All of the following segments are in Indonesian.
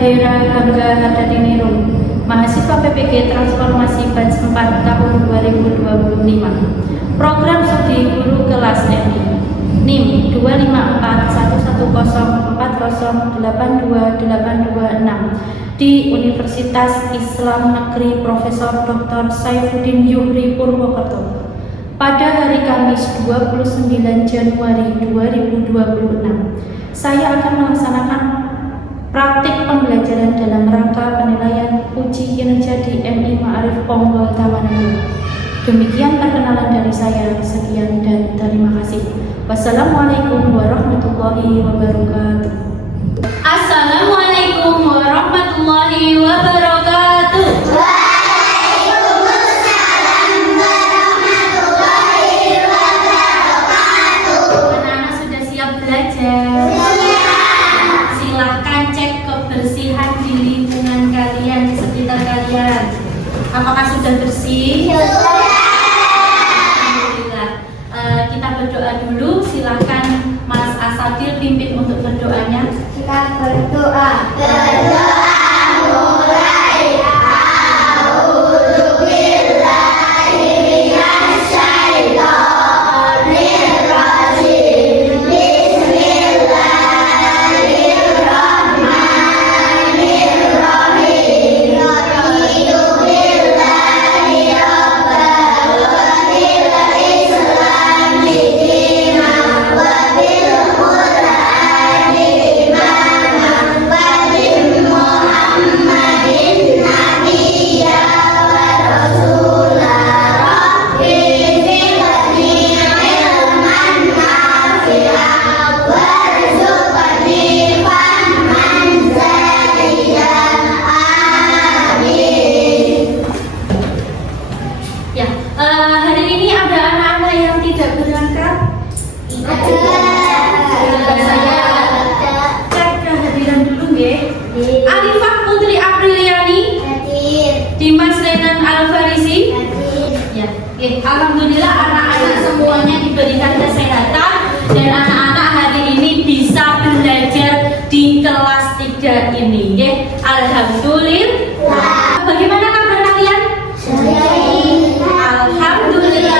Hera Hangga Hardadinirum, mahasiswa PPG Transformasi Batch 4 tahun 2025. Program studi guru kelas MI. NIM 2541140828226 di Universitas Islam Negeri Profesor Dr. Saifuddin Yuhri Purwokerto. Pada hari Kamis 29 Januari 2026, saya akan melaksanakan praktik pembelajaran dalam rangka penilaian uji kinerja di MI Ma'arif Ponggol Tamanado. Demikian perkenalan dari saya. Sekian dan terima kasih. Wassalamualaikum warahmatullahi wabarakatuh. Assalamualaikum warahmatullahi wabarakatuh. Waalaikumsalam warahmatullahi wabarakatuh. Anak-anak sudah siap belajar? Silahkan cek kebersihan di lingkungan kalian, di sekitar kalian. Apakah sudah bersih? Alhamdulillah. Kita berdoa dulu. Silahkan Mas Asadil pimpin untuk berdoanya. Kita berdoa. Mulai. A'udzu billahi minasy syaithanir rajim. Bismillahirrahmanirrahim. Raditu billahi rabban wa bil islami dinan wa bil qur'ani imaman wa bi Muhammadin nabiyya wa rasula. Rabbi zidni ilman nafi'an warzuqni fahman zadidan. Amin. Ya, hari ini ada anak-anak yang tidak berangkat. Saya cek kehadiran dulu nggih. Arifah Putri Apriliani, Dimas Renan Alfarisi. Ya, alhamdulillah anak-anak semuanya diberikan kesehatan dan anak-anak hari ini bisa belajar di kelas 3 ini, ya. Alhamdulillah. Bagaimana kabar kalian? Alhamdulillah.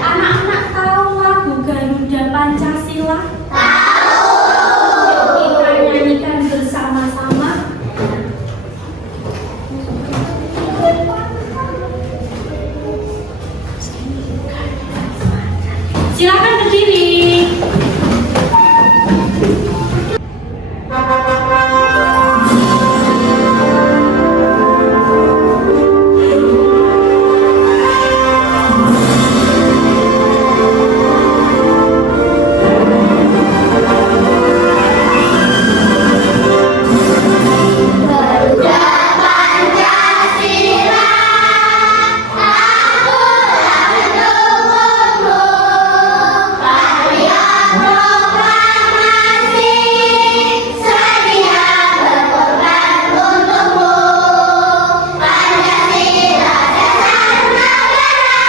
Anak-anak tahu lagu Garuda Pancasila? Kita nyanyikan bersama-sama. Silakan berdiri. Garuda Pancasila, aku mendukungmu. Karya proklamasi, sedia berkorban untukmu. Pancasila dasar negara,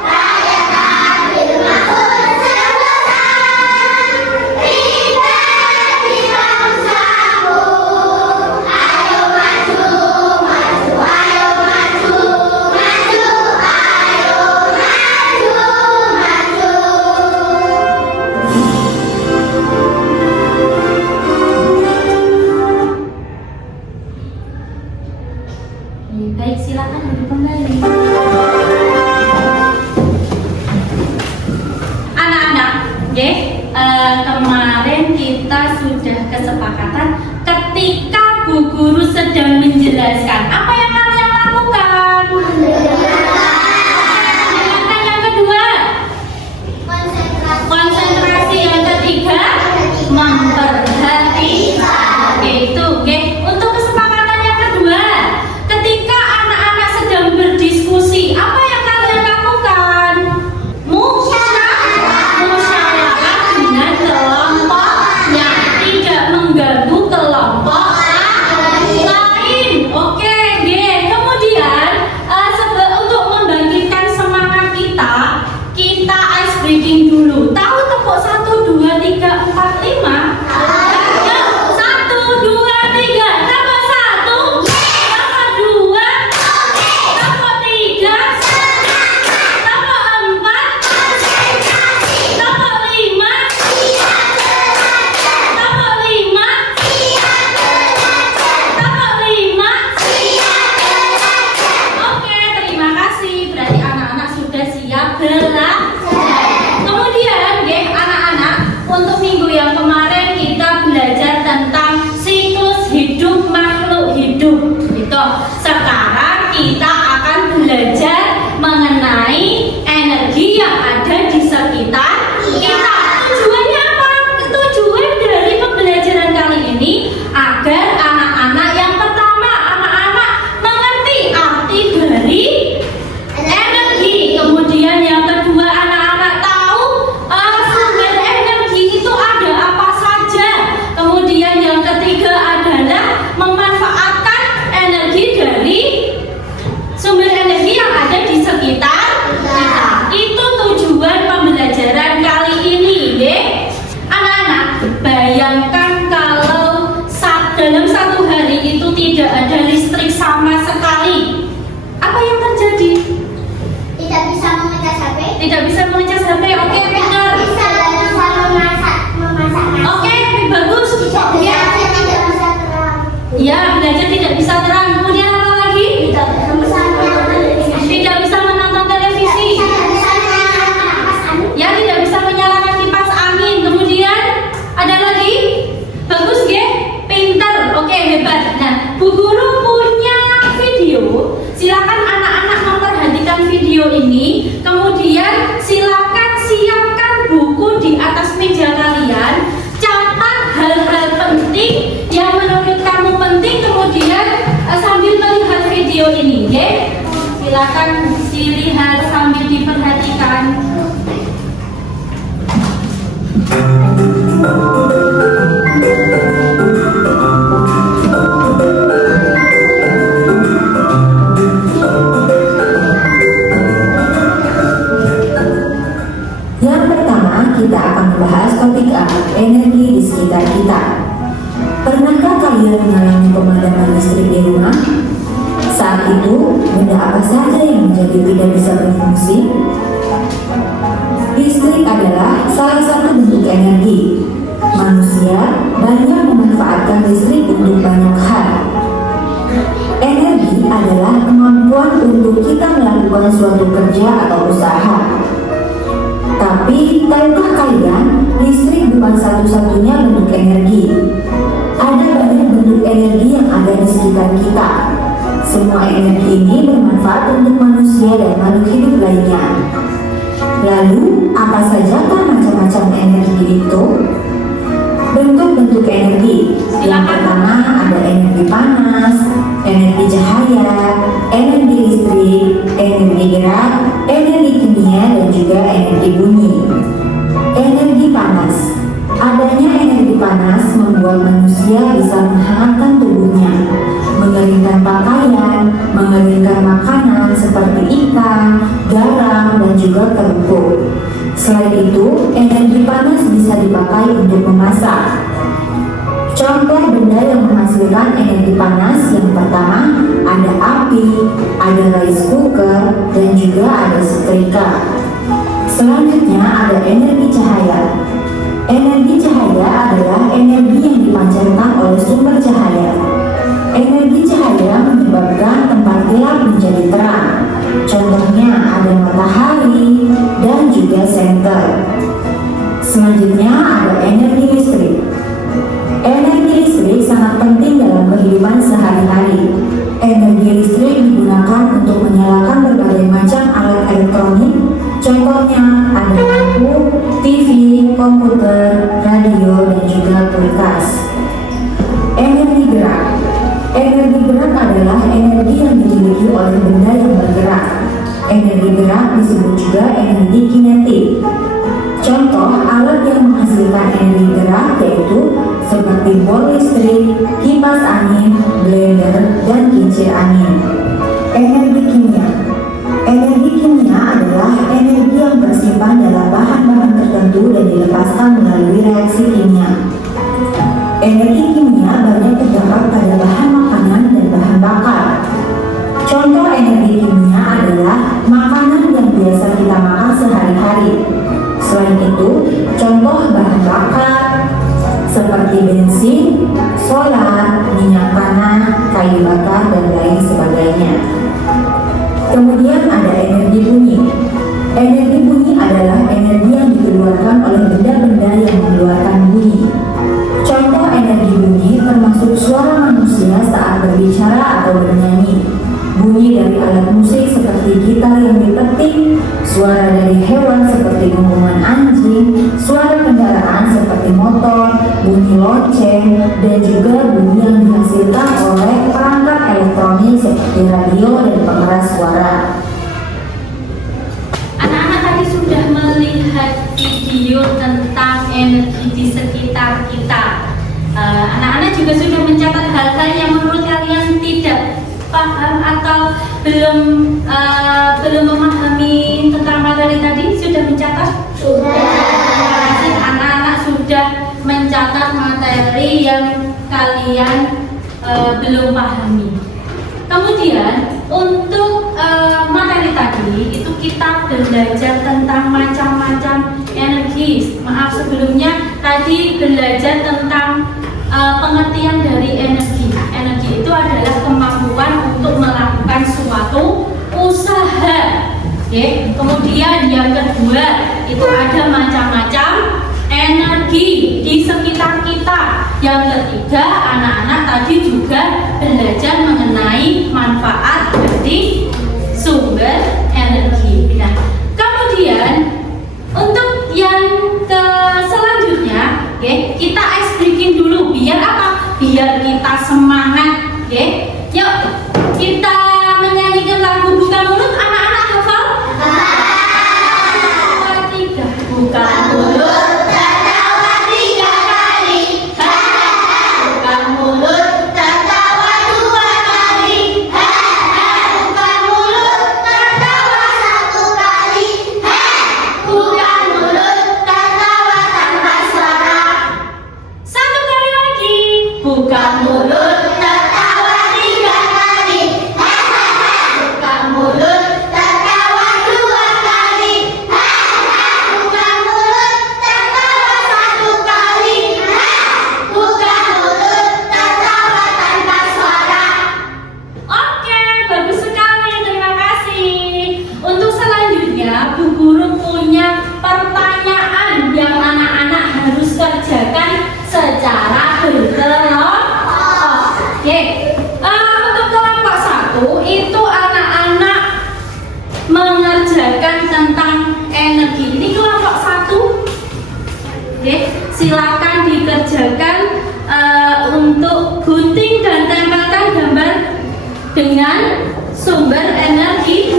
rakyat adil makmur sejahtera. Pribadi bangsaku, ayo maju, maju, ayo maju, maju, ayo maju, Baik, silakan duduk kembali. Anak-anak, kemarin kita sudah kesepakatan ketika Bu Guru sedang menjelaskan. Apa yang kalian lakukan? Mendengarkan. Yang kedua, konsentrasi. Yang ketiga, memperhatikan. Itu, untuk kesepakatan yang kedua, ketika anak-anak sedang berdiskusi, apa yang kalian lakukan? Musyawarah dengan kelompoknya, tidak mengganggu kelompok lain. Oke, kemudian untuk membangkitkan semangat kita ice breaking dulu. Tahu tepuk 1, 2, 3, 4, 5. Ayo, 1, 2, 3. Tambah 1. Tambah 2. Tambah 3. Tambah 4. Tambah 5. Tambah 5. Tambah 5. Oke, terima kasih. Berarti anak-anak sudah siap belajar. Kemudian, anak-anak, untuk minggu yang kemarin kita belajar tentang siklus hidup makhluk hidup. Gitu. Sekarang kita akan belajar mengenai energi yang ada di sekitar kita. Tujuannya apa? Tujuan dari pembelajaran kali ini agar anak-anak yang pertama, anak-anak mengerti arti dari energi. Kemudian yang kedua, anak-anak tahu sumber energi itu ada apa saja. Kemudian yang ketiga adalah memanfaatkan energi dari sumber energi yang ada di sekitar kita. Itu tujuan pembelajaran kali ini, anak-anak. Bayangkan kalau dalam satu hari itu tidak ada listrik sama sekali. Apa yang terjadi? Tidak bisa memecah HP. Tidak bisa mengecas HP. Oke, benar. Bisa memasak nasi. Oke, bagus. Ya, Tidak bisa terang. ya, belajar tidak bisa terang. Kemudian apa lagi? Tidak bisa menonton televisi. Tidak bisa menonton televisi. Tidak bisa menyalakan kipas angin. Ya, tidak bisa menyalakan kipas angin. Kemudian ada lagi? Bagus, pintar. Oke, hebat. Nah, Bu Guru punya video. Silakan anak-anak memperhatikan video ini. Kemudian silakan siapkan buku di atas meja kalian. Catat hal-hal penting yang menurut kamu penting. Kemudian sambil melihat video ini, silakan dilihat sambil diperhatikan. Yang pertama, kita akan membahas topik A, energi di sekitar kita. Pernahkah kalian mengalami pemadaman listrik di rumah? Saat itu, benda apa saja yang menjadi tidak bisa berfungsi? Listrik adalah salah satu bentuk energi. Manusia banyak memanfaatkan listrik untuk banyak hal. Energi adalah kemampuan untuk kita melakukan suatu kerja atau usaha. Tapi, tahukah kalian, listrik bukan satu-satunya bentuk energi. Ada banyak bentuk energi yang ada di sekitar kita. Semua energi ini bermanfaat untuk manusia dan makhluk hidup lainnya. Lalu, apa sajakah macam-macam energi itu? Bentuk-bentuk energi. Yang pertama ada energi panas, energi cahaya, energi listrik, energi gerak, energi kimia, dan juga energi bunyi. Energi panas. Adanya energi panas membuat manusia bisa menghangatkan tubuhnya, mengeringkan pakaian, mengeringkan makanan seperti ikan, garam, dan juga kerupuk. Selain itu, energi panas bisa dipakai untuk memasak. Contoh benda yang menghasilkan energi panas yang pertama ada api, ada rice cooker, dan juga ada setrika. Selanjutnya ada energi cahaya. Energi cahaya adalah energi yang dipancarkan oleh sumber cahaya. Energi cahaya menyebabkan tempat gelap menjadi terang. Contohnya ada matahari dan juga senter. Selanjutnya ada energi listrik. Energi listrik sangat penting dalam kehidupan sehari-hari. Energi listrik digunakan untuk menyalakan berbagai macam alat elektronik. Contohnya ada lampu, TV, komputer, radio, dan juga kulkas. Energi gerak. Energi gerak adalah energi yang dimiliki oleh benda yang bergerak. Energi gerak disebut juga energi kinetik. Contoh alat yang menghasilkan energi gerak yaitu seperti bol listrik, kipas angin, blender, dan kincir angin. Energi kimia. Energi kimia adalah energi yang tersimpan dalam bahan-bahan tertentu dan dilepaskan melalui Selain itu, contoh bahan bakar seperti bensin, solar, minyak tanah, kayu bakar, dan lain sebagainya. Kemudian ada energi bunyi. Energi bunyi adalah energi yang dikeluarkan oleh benda-benda yang mengeluarkan bunyi. Contoh energi bunyi termasuk suara manusia saat berbicara atau bernyanyi, bunyi dari alat musik seperti gitar yang dipetik, suara dari hewan seperti genggaman anjing, suara kendaraan seperti motor, bunyi lonceng, dan juga bunyi yang dihasilkan oleh perangkat elektronik seperti radio dan pengeras suara. Anak-anak tadi sudah melihat video tentang energi di sekitar kita. Anak-anak juga sudah mencatat hal-hal yang menurut kalian tidak paham atau belum memahami tentang materi tadi. Sudah mencatat? Sudah. Anak-anak sudah mencatat materi yang kalian belum pahami. Kemudian untuk materi tadi itu kita belajar tentang macam-macam energi. Maaf sebelumnya tadi belajar tentang pengertian dari energi. Energi itu adalah kemampuan untuk melakukan suatu usaha. Oke. Kemudian yang kedua itu ada macam-macam energi di sekitar kita. Yang ketiga, anak-anak tadi juga belajar mengenai manfaat dari sumber energi. Nah, kemudian untuk yang selanjutnya, kita ice breaking dulu. Biar apa? Biar kita semangat. Yuk, kita menyanyikan lagu Buka Mulut. Anak-anak hafal? Tiga. Buka mulut. Buka mulut, tertawa 3 kali. Buka mulut, tertawa 2 kali. Buka mulut, tertawa 1 kali. Buka mulut, tertawa tanpa suara. Oke, bagus sekali. Terima kasih. Untuk selanjutnya, Bu Guru punya pertanyaan yang anak-anak harus kerjakan secara berkelompok. Untuk kelompok 1 itu anak-anak mengerjakan tentang energi. Ini kelompok 1. Silakan dikerjakan untuk gunting dan tempelkan gambar dengan sumber energi.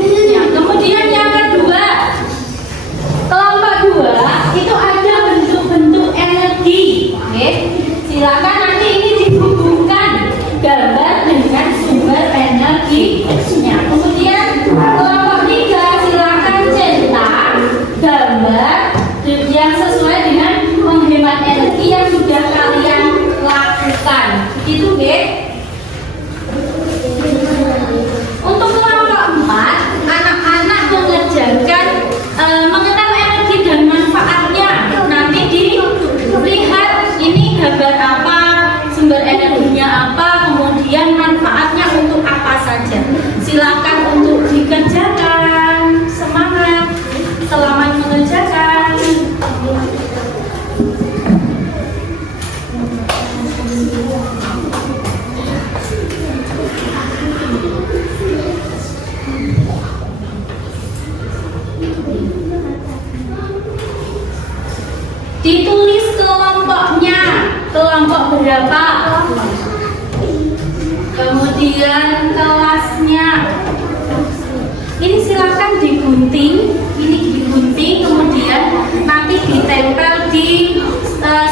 Kemudian yang kedua, kelompok 2 itu ada bentuk-bentuk energi. Silakan nanti ini dihubungkan gambar dengan sumber energinya. Kemudian kelompok 3 silakan cetak gambar yang sesuai dengan menghemat energi yang sudah kalian lakukan. Itu Untuk kelompok 4 anak-anak mengerjakan mengenal energi dan manfaatnya. Nanti dilihat ini gambar apa, sumber energinya apa, kemudian manfaatnya untuk apa saja. Silakan untuk dikerjakan. Semangat, selamat mengerjakan. Ditulis kelompoknya, kelompok berapa, kemudian kelasnya. Ini silakan digunting, kemudian nanti ditempel di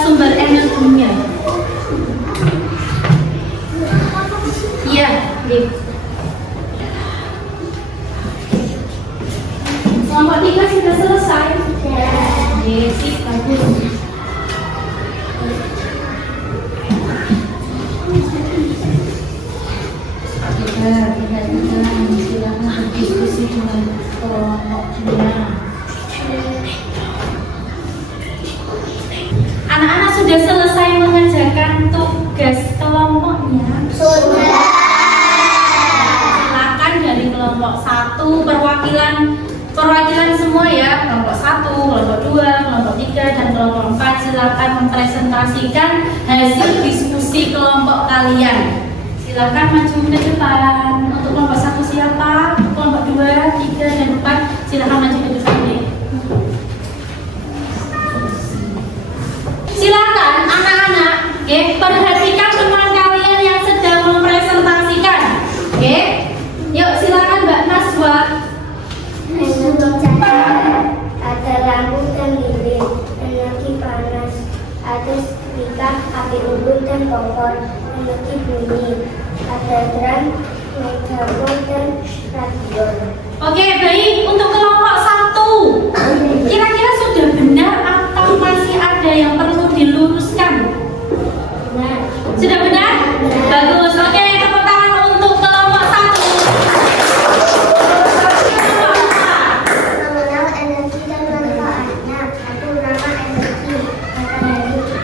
sumber energinya. Iya, kelompok 3 sudah selesai. Sip, bagus. sudah selesai mengerjakan tugas kelompoknya? Sudah. Silakan dari kelompok 1 perwakilan semua ya, kelompok 1, kelompok 2, kelompok 3 dan kelompok 4 silakan mempresentasikan hasil diskusi kelompok kalian. Silakan maju ke depan. Untuk kelompok 1 siapa? Kelompok 2, 3 dan 4 silakan maju ke depan deh. Silakan anak-anak, perhatikan teman kalian yang sedang mempresentasikan. Yuk silakan Mbak Naswa. Ada lampu dan lilin, energi panas. Ada speaker, api unggun dan kompor, energi bunyi. Ada drum, megafon dan radio. Oke, baik. Untuk kelompok 1, kira-kira sudah benar atau masih ada yang perlu diluruskan? Benar. Sudah benar? Bagus. Oke, tepuk tangan untuk kelompok 1. Mengenal energi dan manfaatnya. Satu, nama energi.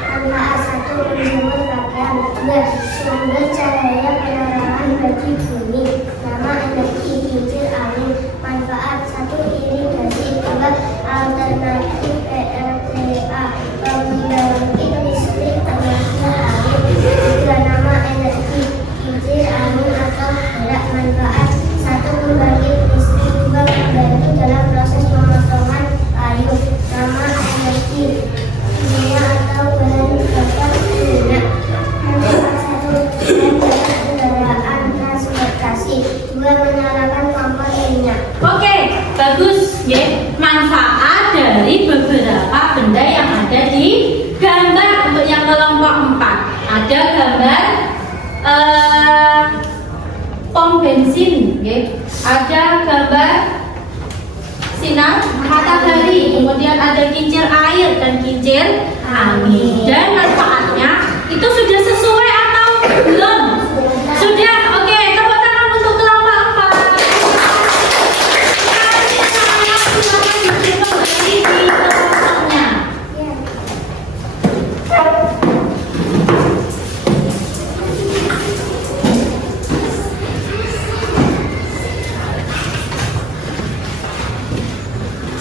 Manfaat 1, menjawab program. 2, sumber cahaya penerangan bagi bumi. Nama energi, kincir angin. Manfaat 1, irigasi. 2, alternatif PLTA. Pembangkit listrik tenaga angin. 3, nama energi, kincir angin atau gerak. Manfaat 1, pembangkit listrik. 2, membantu dalam proses pemotongan kayu. Nama energi, kimia atau bahan bakar minyak. Manfaat 1, menjaga kendaraan transportasi. 2, menyalakan kompor minyak. Oke, bagus. Manfaat dari beberapa benda yang ada di gambar. Untuk yang kelompok 4 ada gambar pom bensin, ada gambar sinar matahari, kemudian ada kincir air dan kincir angin. Dan manfaatnya itu sudah sesuai atau belum? Sudah. Oke, tepuk tangan untuk kelompok 4.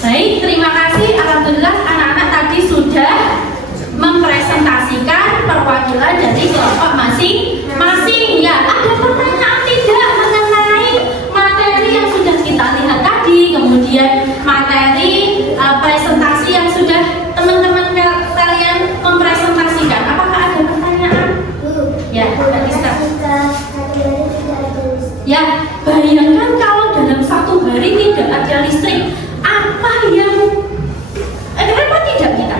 Baik, terima kasih. Alhamdulillah anak-anak tadi sudah mempresentasikan perwakilan dari kelompok masing-masing. Ya, ada pertanyaan tidak mengenai materi yang sudah kita lihat tadi, kemudian materi presentasi yang sudah teman-teman kalian mempresentasikan. Apakah ada pertanyaan? Ya, Mbak Rizka. Ya, bayangkan kalau dalam 1 hari tidak ada listrik, apa yang repot tidak kita?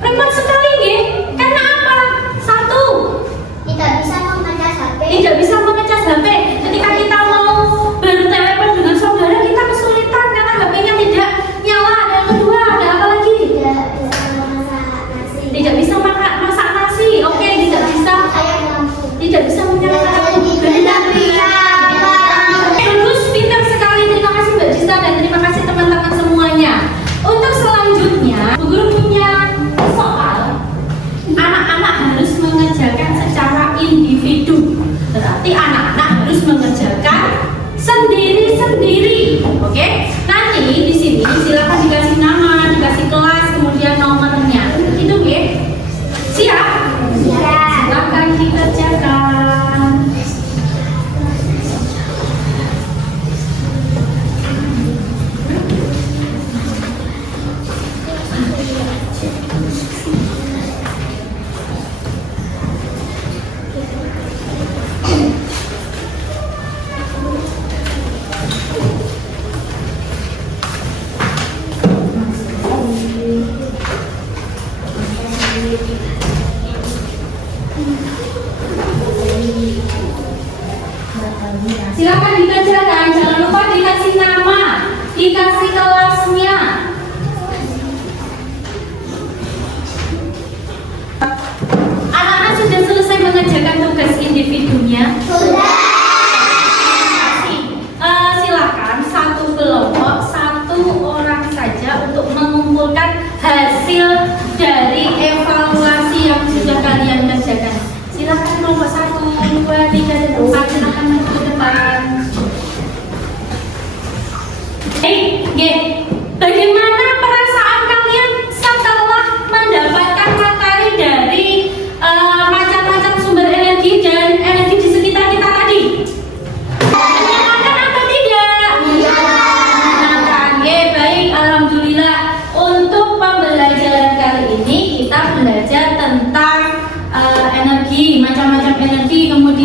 Repot sekali, nggih. Karena apa? 1, Tidak bisa membaca HP. tidak bisa mengecas HP. Ketika kita mau bertelepon dengan saudara, kita kesulitan karena HP-nya tidak nyala. Dan yang kedua, ada apa lagi? Tidak bisa memasak nasi. Tidak bisa masak nasi. Oke, tidak bisa. Tidak bisa menyalakan lampu. Bagus, pintar sekali. Terima kasih Mbak Jista dan terima kasih teman-teman semuanya. Untuk selanjutnya, Bu Guru punya soal. Anak-anak harus mengerjakan secara individu. Berarti anak-anak harus mengerjakan sendiri-sendiri. Oke? Nanti di sini silakan dikasih nama, dikasih kelas, kemudian nomornya. Itu oke? Siap? Silakan dikerjakan. Silakan dikerjakan, jangan lupa dikasih nama, dikasih kelasnya. Anak-anak sudah selesai mengerjakan tugas individunya? Sudah. Silakan satu kelompok, 1 orang saja untuk mengumpulkan hasil dari evaluasi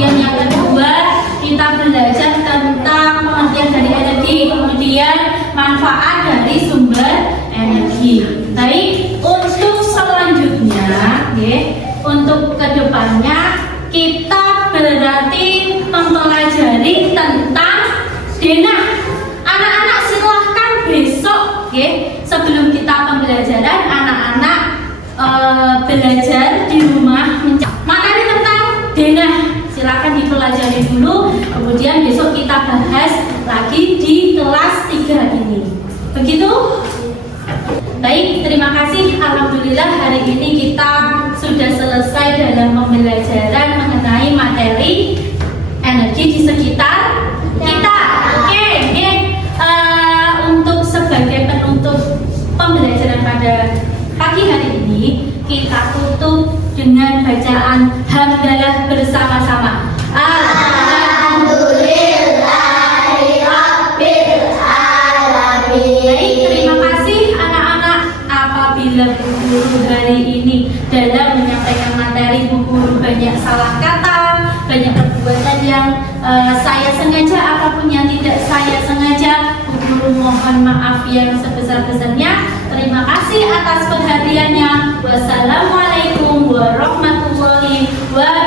Kemudian yang kedua, kita belajar tentang pengertian dari energi, kemudian manfaat dari sumber energi. Baik, untuk selanjutnya, untuk kedepannya kita berarti mempelajari tentang denah. Anak-anak silahkan besok, sebelum kita pembelajaran, anak-anak belajar di rumah materi tentang denah. Silahkan dipelajari dulu, kemudian besok kita bahas lagi di kelas 3 ini. Begitu? Baik, terima kasih. Alhamdulillah hari ini kita sudah selesai dalam pembelajaran mengenai materi energi di sekitar kita. Oke, untuk sebagai penutup pembelajaran pada pagi hari ini, kita tutup dengan bacaan hamdalah bersama-sama. Alhamdulillahirabbil alamin. Baik, terima kasih anak-anak. Apabila Bu Guru hari ini dalam menyampaikan materi, Bu Guru banyak salah kata, banyak perbuatan yang saya sengaja ataupun yang tidak saya sengaja, Bu Guru mohon maaf yang sebesar-besarnya. Terima kasih atas perhatiannya. Wassalamualaikum warahmatullahi wabarakatuh.